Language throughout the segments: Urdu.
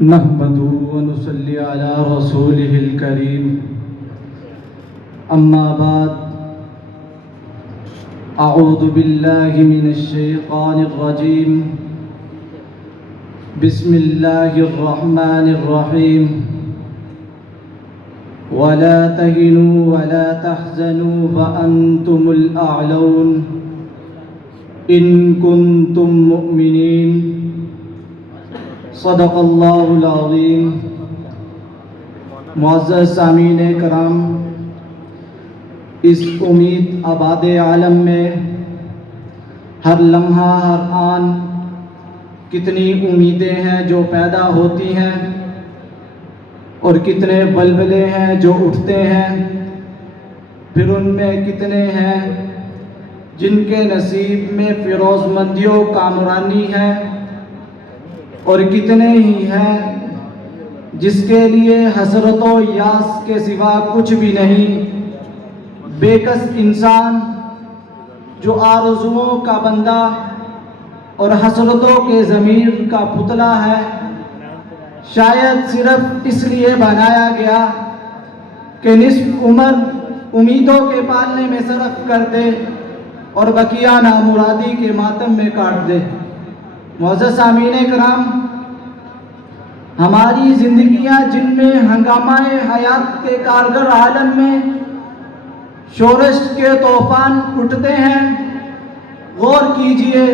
نحمده ونصلي على رسوله الكريم أما بعد أعوذ بالله من الشيطان الرجيم بسم الله الرحمن الرحيم ولا تهنوا ولا تحزنوا وأنتم الأعلون إن كنتم مؤمنين صدق اللہ العظیم۔ معزز سامعین کرام، اس امید آباد عالم میں ہر لمحہ ہر آن کتنی امیدیں ہیں جو پیدا ہوتی ہیں اور کتنے ولولے ہیں جو اٹھتے ہیں، پھر ان میں کتنے ہیں جن کے نصیب میں فیروز مندی و کامرانی ہے، اور کتنے ہی ہیں جس کے لیے حسرت و یاس کے سوا کچھ بھی نہیں۔ بے کس انسان جو آرزوؤں کا بندہ اور حسرتوں کے ضمیر کا پتلا ہے، شاید صرف اس لیے بنایا گیا کہ نصف عمر امیدوں کے پالنے میں صرف کر دے اور بقیہ نامرادی کے ماتم میں کاٹ دے۔ معزز سامعین کرام، ہماری زندگیاں جن میں ہنگامہ حیات کے کارگر عالم میں شورش کے طوفان اٹھتے ہیں، غور کیجئے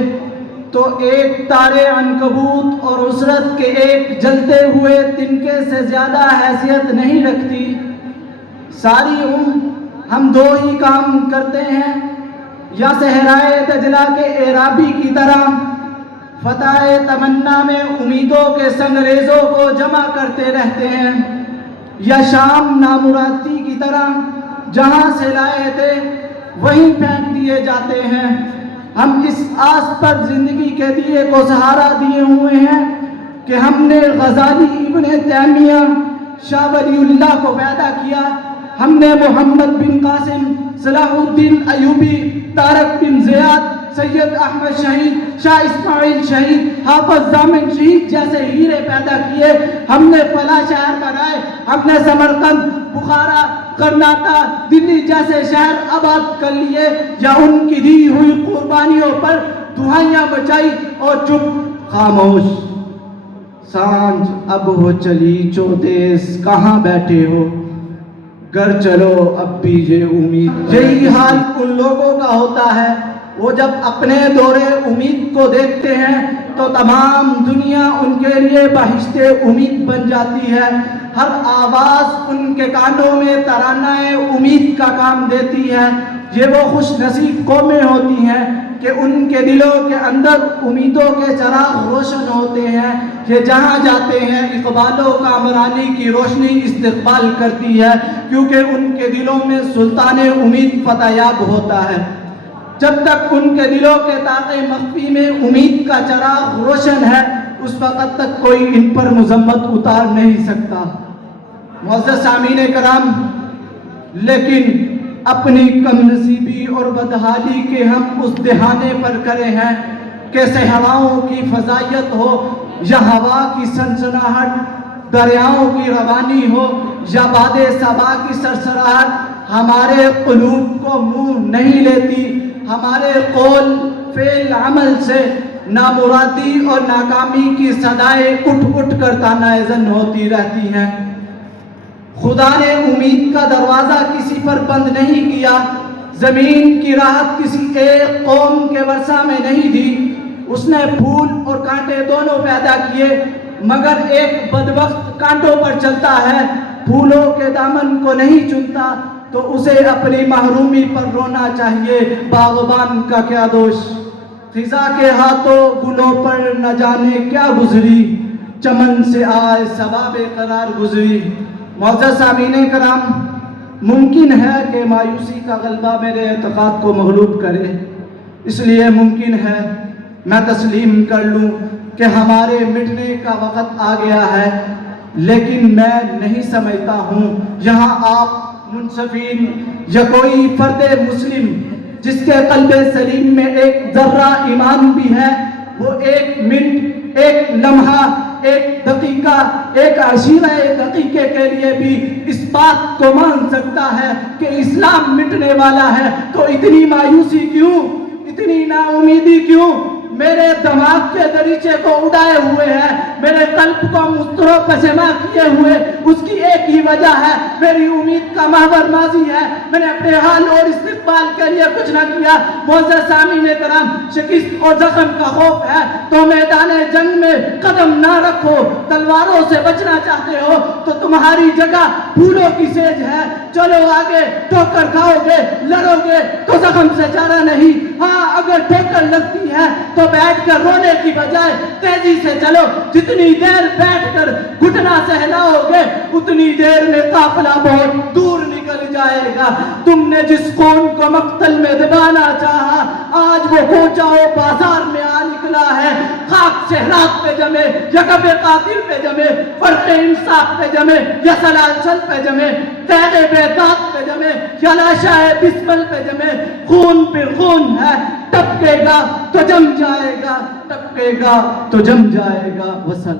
تو ایک تارے عنکبوت اور عسرت کے ایک جلتے ہوئے تنکے سے زیادہ حیثیت نہیں رکھتی۔ ساری عمر ہم دو ہی کام کرتے ہیں، یا صحرائے دجلہ کے اعرابی کی طرح فتح تمنا میں امیدوں کے سنگریزوں کو جمع کرتے رہتے ہیں، یا شام نامرادی کی طرح جہاں سے لائے تھے وہیں پھینک دیے جاتے ہیں۔ ہم اس آس پر زندگی کے دیے کو سہارا دیے ہوئے ہیں کہ ہم نے غزالی، ابن تیمیہ، شاہ ولی اللہ کو پیدا کیا، ہم نے محمد بن قاسم، صلاح الدین ایوبی، طارق بن زیاد، سید احمد شہید، شاہ اسماعیل شہید، حافظ ضامن شہید جیسے ہیرے پیدا کیے، ہم نے فلاں شہر بنائے، ہم نے سمرقند، بخارا، غرناطہ، دلی جیسے شہر آباد کر لیے، یا ان کی دی ہوئی قربانیوں پر دہائیاں بچائی اور چپ خاموش۔ سانجھ اب ہو چلی چودیس، کہاں بیٹھے ہو؟ گھر چلو اب بھی یہ امید۔ یہی حال ان لوگوں کا ہوتا ہے، وہ جب اپنے دورے امید کو دیکھتے ہیں تو تمام دنیا ان کے لیے بہشت امید بن جاتی ہے۔ ہر آواز ان کے کانوں میں ترانہ امید کا کام دیتی ہے۔ یہ وہ خوش نصیب قومیں ہوتی ہیں کہ ان کے دلوں کے اندر امیدوں کے چراغ روشن ہوتے ہیں۔ یہ جہاں جاتے ہیں اقبال و کامرانی کی روشنی استقبال کرتی ہے، کیونکہ ان کے دلوں میں سلطان امید فتح یاب ہوتا ہے۔ جب تک ان کے دلوں کے طاق مخفی میں امید کا چراغ روشن ہے، اس وقت تک کوئی ان پر مذمت اتار نہیں سکتا۔ معزز سامعین کرام، لیکن اپنی کم نصیبی اور بدحالی کے ہم اس دہانے پر کھڑے ہیں کہ صحراؤں کی فضائیت ہو یا ہوا کی سنسناہٹ، دریاؤں کی روانی ہو یا باد صبا کی سرسراہٹ، ہمارے قلوب کو منہ نہیں لیتی۔ ہمارے قول، فعل، عمل سے نامرادی اور ناکامی کی صدائیں اٹھ اٹھ کر طعنہ زن ہوتی رہتی ہیں۔ خدا نے امید کا دروازہ کسی پر بند نہیں کیا، زمین کی راحت کسی ایک قوم کے ورثہ میں نہیں دی۔ اس نے پھول اور کانٹے دونوں پیدا کیے، مگر ایک بدبخت کانٹوں پر چلتا ہے، پھولوں کے دامن کو نہیں چنتا، تو اسے اپنی محرومی پر رونا چاہیے۔ باغبان کا کیا دوش، خزاں کے ہاتھوں گلوں پر نہ جانے کیا گزری، چمن سے آئے صبا بے قرار گزری۔ معزز سامعین کرام، ممکن ہے کہ مایوسی کا غلبہ میرے اعتقاد کو مغلوب کرے، اس لیے ممکن ہے میں تسلیم کر لوں کہ ہمارے مٹنے کا وقت آ گیا ہے، لیکن میں نہیں سمجھتا ہوں یہاں آپ منصفین یا کوئی فرد مسلم جس کے قلب سلیم میں ایک ذرہ ایمان بھی ہے، وہ ایک منٹ، ایک لمحہ، ایک دقیقہ کا ایک عشیرہ دقیقے کے لیے بھی اس بات کو مان سکتا ہے کہ اسلام مٹنے والا ہے، تو اتنی مایوسی کیوں، اتنی نا امیدی کیوں؟ میرے دماغ کے دریچے کو اڑائے ہوئے ہیں، میرے قلب کو مستر و پشیماں کیے ہوئے، اس کی ایک ہی وجہ ہے، میری امید کا محور ماضی ہے، میں نے اپنے حال اور استقبال کے لیے کچھ نہ کیا۔ معزز سامعین کرام، شکست اور زخم کا خوف ہے تو میدان جنگ میں قدم نہ رکھو۔ تلواروں سے بچنا چاہتے ہو تو تمہاری جگہ پھولوں کی سیج ہے، چلو آگے، ٹھوکر کھاؤ گے، لڑو گے تو زخم سے چارہ نہیں۔ ہاں اگر ٹھوکر لگتی ہے تو بیٹھ کر رونے کی بجائے تیزی سے چلو، جتنی دیر بیٹھ کر گھٹنا سہلاؤ گے اتنی دیر میں قافلہ بہت دور نکل جائے گا۔ تم نے جس خون کو مقتل میں دبانا چاہا، آج وہ کوچاؤ بازار میں آ نکلا ہے۔ خاک صحرات پہ جمے یا کف قاتل پہ جمے، فرق انصاف پہ جمے یا سلاسل پہ جمے، تیغ بیداد پہ جمے یا لاشاء بسمل پہ جمے، خون پہ خون ہے، ٹپکے گا تو جم جائے گا، ٹپکے گا تو جم جائے گا۔ وسلام۔